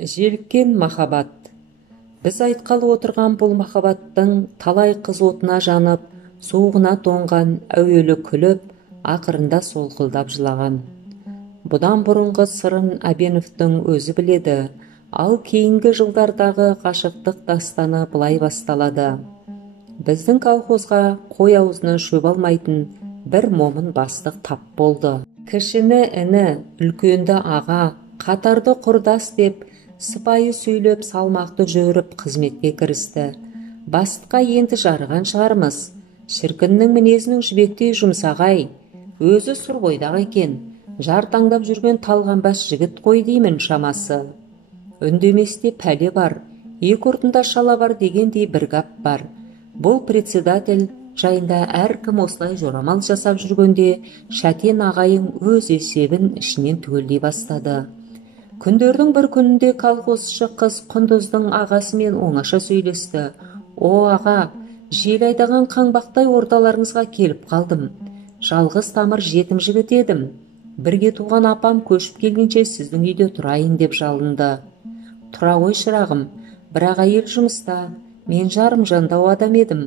Желіккен махаббат. Біз айтқалы отырған бұл махаббаттың талай қыз отына жанып, суығына тоңған, әуелі күліп, ақырында солқылдап жылаған. Бұдан бұрынғы сырын Әбеновтің өзі біледі, ал кейінгі жылдардағы ғашықтық дастаны былай басталады. Біздің колхозға қой аузынан шөп алмайтын бір момын бастық тап болды. Кішіні іні, үлкенді аға, қатарды құрдас деп, сыпайы сөйлеп, салмақты жүріп қызметке кірісті. Бастыққа енді жарыған шығармыз. Шіркіннің мінезінің жібектей жұмсағай, өзі сұр бойдағы екен, жартаңдап жүрген талғанбас жігіт қой деймін шамасы. Үндеместе пәле бар, екі ұртында шала бар дегендей бір гап бар. Бұл председатель жайында әркім осылай жорамал жасап жүргенде, Шәтен ағайын өз есебін ішінен түгелдей бастады. Күндердің бір күнінде колхозшы қыз Құндыздың ағасымен оңаша сөйлесті. О аға, жел айдаған қаңбақтай ордаларыңызға келіп қалдым. Жалғыз тамыр жетім жігіт едім. Бірге туған апам көшіп келгенше сіздің үйде тұрайын деп жалынды. Тұра ғой шырағым, бірақ әйел жұмыста, мен жарым жандау адам едім.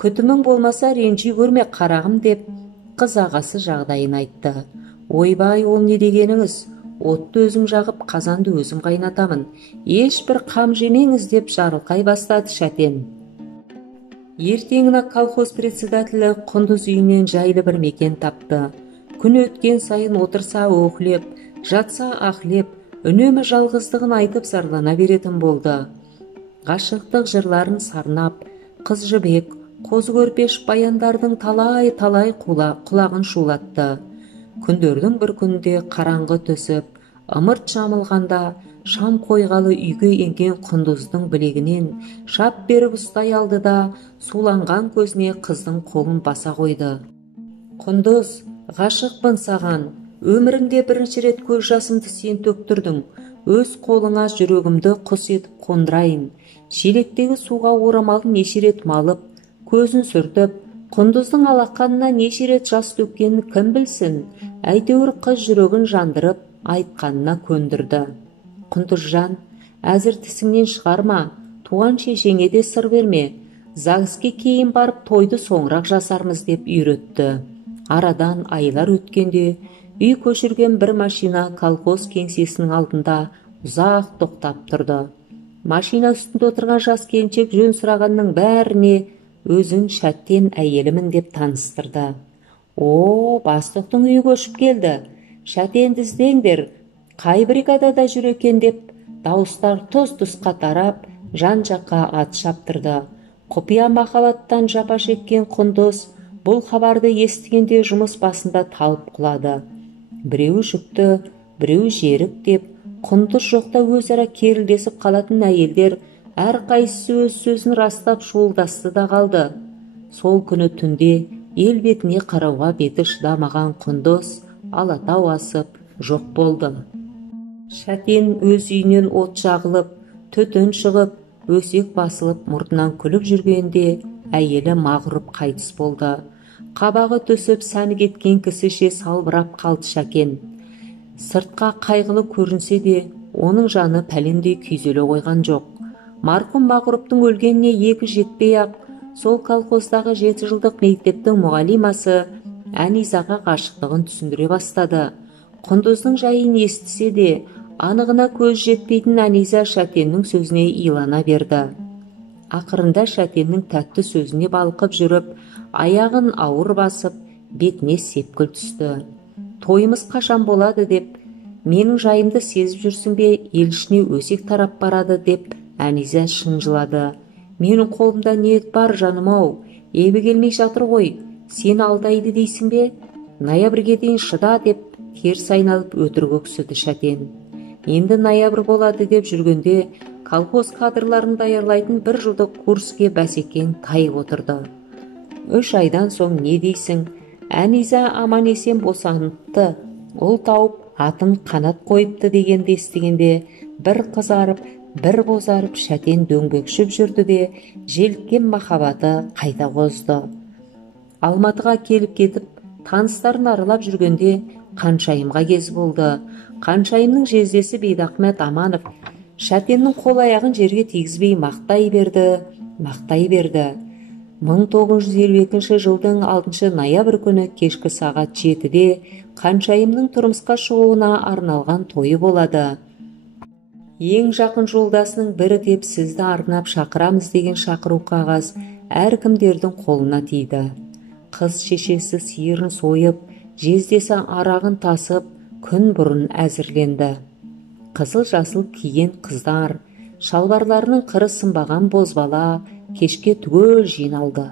Күтімің болмаса ренжи көрме қарағым деп, қыз ағасы жағдайын айтты. Ойбай, ол не дегеніңіз? Отты өзім жағып, қазанды өзім қайнатамын. Ешбір қам жемеңіз деп жарылқай бастады Шәтен. Ертеңіне колхоз председателі Құндыз үйінен жайлы бір мекен тапты. Күн өткен сайын отырса оқылеп, жатса ақлеп, үнемі жалғыздығын айтып зарлана беретін болды. Ғашықтық жырларын сарнап, қыз жібек, қозы көрпеш баяндардың талай құлағын шулатты. Күндердің бір күнде қараңғы түсіп, ымырт жамылғанда, шам қойғалы үйге енген Құндыздың білегінен шап беріп ұстай алды да, суланған көзіне қыздың қолын баса қойды. Құндыз, ғашықпын саған, өмірімде бірінші рет көз жасымды сен төктірдің. Өз қолыңа жүрегімді құс етіп қондырайын. Шелектегі суға орамалын неше рет малып, көзін сүртіп, Құндыздың алақанына неше рет жас төккенін кім білсін, әйтеуір қыз жүрегін жандырып, айтқанына көндірді. Құндызжан, әзір тісіңнен шығарма, туған шешеңе де сыр берме, ЗАГСке кейін барып тойды соңырақ жасармыз деп үйретті. Арадан айлар өткенде, үй көшірген бір машина колхоз кеңсесінің алдында ұзақ тоқтап тұрды. Машина үстінде отырған жас келіншек жөн сұрағанның бәріне өзін Шәтен әйелімін деп таныстырды. О, бастықтың үйі көшіп келді. Шәтенді іздеңдер, қай бригадада жүр екен деп, дауыстар тұс-тұсқа тарап, жан-жаққа ат шаптырды. Құпия махаббаттан жапа шеккен Құндыз бұл хабарды естігенде жұмыс басында талып құлады. Біреуі жүкті, біреуі жерік деп, Құндыз жоқта өзара керілдесіп қалатын әйелдер әрқайсысы өз сөзін растап шуылдасты да қалды. Сол күні түнде ел бетіне қарауға беті шыдамаған Құндыз алатау асып жоқ болды. Шәтен өз үйінен от жағылып, түтін шығып, өсек басылып мұртынан күліп жүргенде әйелі мағұрып қайтыс болды. Қабағы түсіп сәні кеткен кісіше салбырап қалды Шәкен. Сыртқа қайғылы көрінсе де, оның жаны пәлендей күйзеле қойған жоқ. Марқұм Мағұрыптың өлгеніне 2 жетпей-ақ, сол колхоздағы 7 жылдық мектептің мұғалимасы Әнизаға ғашықтығын түсіндіре бастады. Құндыздың жайын естісе де, анығына көз жетпейтін Әниза Шәтеннің сөзіне илана берді. Ақырында Шәтеннің тәтті сөзіне балқып жүріп, аяғын ауыр басып, бетіне сепкіл түсті. Тойымыз қашан болады деп, менің жайымды сезіп жүрсің бе, ел ішіне өсек тарап барады деп, Әниза шынжылады. Менің қолымда ниет бар жаным-ау, ебі келмей жатыр ғой, сен алдайды дейсің бе? Ноябрьге дейін шыда деп, теріс айналып өтірік өксіді Шәтен. Енді ноябрь болады деп жүргенде, колхоз кадрларын даярлайтын 1 жылдық курске Бәсекең тайып отырды. 3 айдан соң не дейсің? Әниза аман есен босаныпты, ұл тауып, атын қанат қойыпты дегенді естігенде, бір қызарып, бір бозарып Шәтен дөңбекшіп жүрді де, желіккен махаббаты қайта қозды. Алматыға келіп кетіп, таныстарын аралап жүргенде Қаншайымға кез болды. Қаншайымның жездесі Бейдақмет Аманов Шәтеннің қол аяғын жерге тигізбей мақтай берді. 1952 жылдың 6 ноябрь күні кешкі сағат 7-де Қаншайымның тұрмысқа шығуына арналған тойы болады. Ең жақын жолдасының бірі деп сізді арнап шақырамыз деген шақыру қағаз әркімдердің қолына тиді. Қыз шешесі сиырын сойып, жездесі арағын тасып, күн бұрын әзірленді. Қызыл жасыл киген қыздар, шалбарларының қыры сынбаған бозбала кешке түгел жиналды.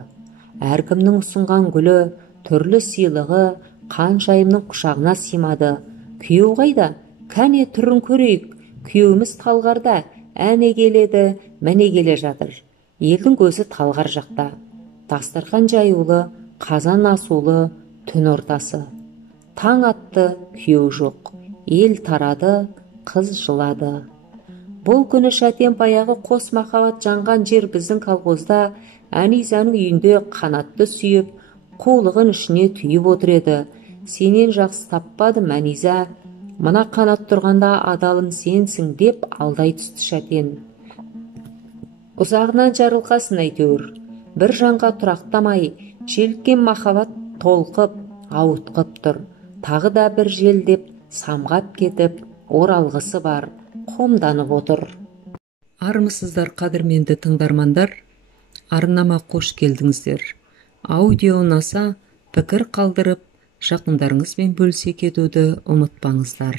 Әркімнің ұсынған гүлі, түрлі сыйлығы Қаншайымның құшағына симады. Күйеу қайда? Кәне түрін көрейік. Күйеуіміз Талғарда, әне келеді, мәне келе жатыр. Елдің көзі Талғар жақта. Дастархан жаюлы, қазан асулы, түн ортасы. Таң атты, күйеу жоқ. Ел тарады, қыз жылады. Бұл күні Шәтен баяғы қос махаббат жанған жер біздің колхозда Әнизаның үйінде қанатты сүйіп, қулығын ішіне түйіп отыр еді. Сенен жақсы таппадым, Әниза. Мына қанат тұрғанда адалым сенсің деп алдай түсті Шәтен. Ұзағынан жарылқасын әйтеуір. Бір жанға тұрақтамай, желіккен махаббат толқып, ауытқып тұр. Тағы да бір жел деп самғап кетіп, оралғысы бар, қомданып отыр. Армысыздар қадірменді тыңдармандар, арнама қош келдіңіздер. Аудио ұнаса, пікір қалдырып, жақындарыңызбен бөлісе кетуді ұмытпаңыздар.